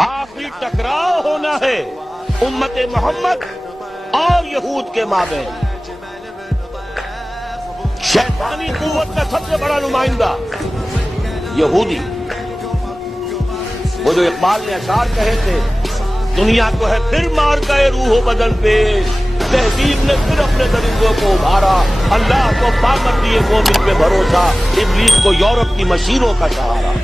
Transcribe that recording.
आखिरी टकराव होना है उम्मत मोहम्मद और यहूद के माबैन। शैतानी कुव्वत का सबसे बड़ा नुमाइंदा यहूदी। वो जो इकबाल ने अशार कहे थे, दुनिया को है फिर मार गए रूहो बदन पेश, तहजीब ने फिर अपने दरिंदों को उभारा, अल्लाह को पाकर दिए मोमिन पे भरोसा, इब्लीस को यूरोप की मशीनों का सहारा।